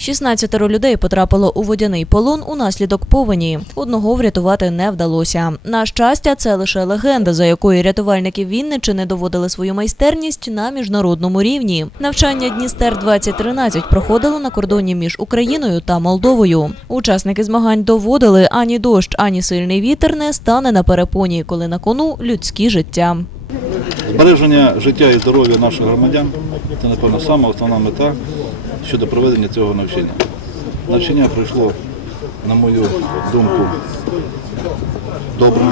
16 людей потрапило у водяний полон унаслідок повені. Одного врятувати не вдалося. На щастя, це лише легенда, за якою рятувальники Вінничини доводили свою майстерність на міжнародному рівні. Навчання Дністер 2013 проходило на кордоні між Україною та Молдовою. Учасники змагань доводили ані дощ, ані сильний вітер не стане на перепоні, коли на кону людські життя. Збереження життя і здоров'я наших громадян це, напевно, сама основна мета щодо проведення цього навчання. Навчання пройшло, на мою думку, добре.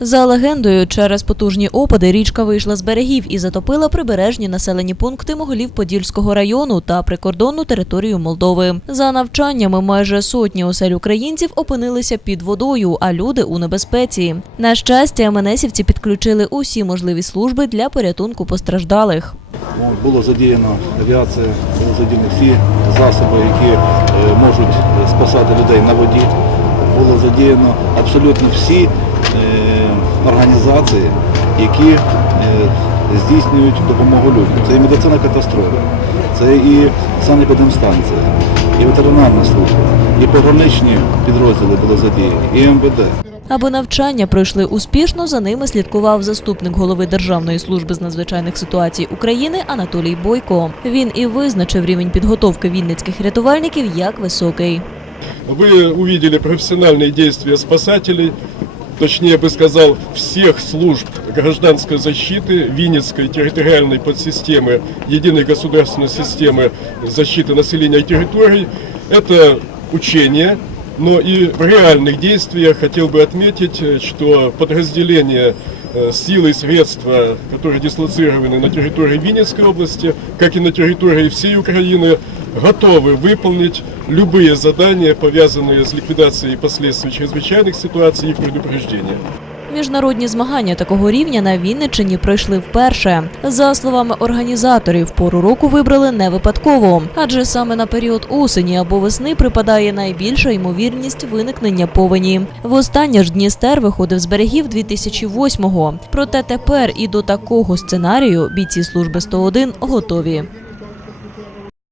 За легендою, через потужні опади річка вийшла з берегів і затопила прибережні населені пункти Моголів Подільського району та прикордонну територію Молдови. За навчаннями майже сотні осель українців опинилися під водою, а люди у небезпеці. На щастя, МНСівці підключили усі можливі служби для порятунку постраждалих. Було задіяно авіація, були задіяні всі засоби, які е, можуть спасати людей на воді. Було задіяно абсолютно всі е, організації, які е, здійснюють допомогу людям. Це і медицина катастрофи, це і санепідемстанція, і ветеринарна служба, і пограничні підрозділи були задіяні, і МВД. Аби навчання пройшли успішно, за ними слідкував заступник голови Державної служби з надзвичайних ситуацій України Анатолій Бойко. Він і визначив рівень підготовки вінницьких рятувальників як високий. Вы увидели профессиональные действия спасателей, точнее я бы сказал, всех служб гражданской защиты Винницкой территориальной подсистемы, единой государственной системы защиты населения и территорий. Это учение, но и в реальных действиях хотел бы отметить, э, что подразделения э, силы и средства, которые дислоцированы на территории Винницкой области, как и на территории всей Украины, готовы выполнить любые задания, повязанные с ликвидацией последствий чрезвычайных ситуаций и предупреждения. Міжнародні змагання такого рівня на Вінниччині пройшли вперше. За словами організаторів, пору року вибрали не випадково, адже саме на період осені або весни припадає найбільша ймовірність виникнення повені. Востаннє ж Дністер виходив з берегів 2008-го. Проте тепер і до такого сценарію бійці служби 101 готові.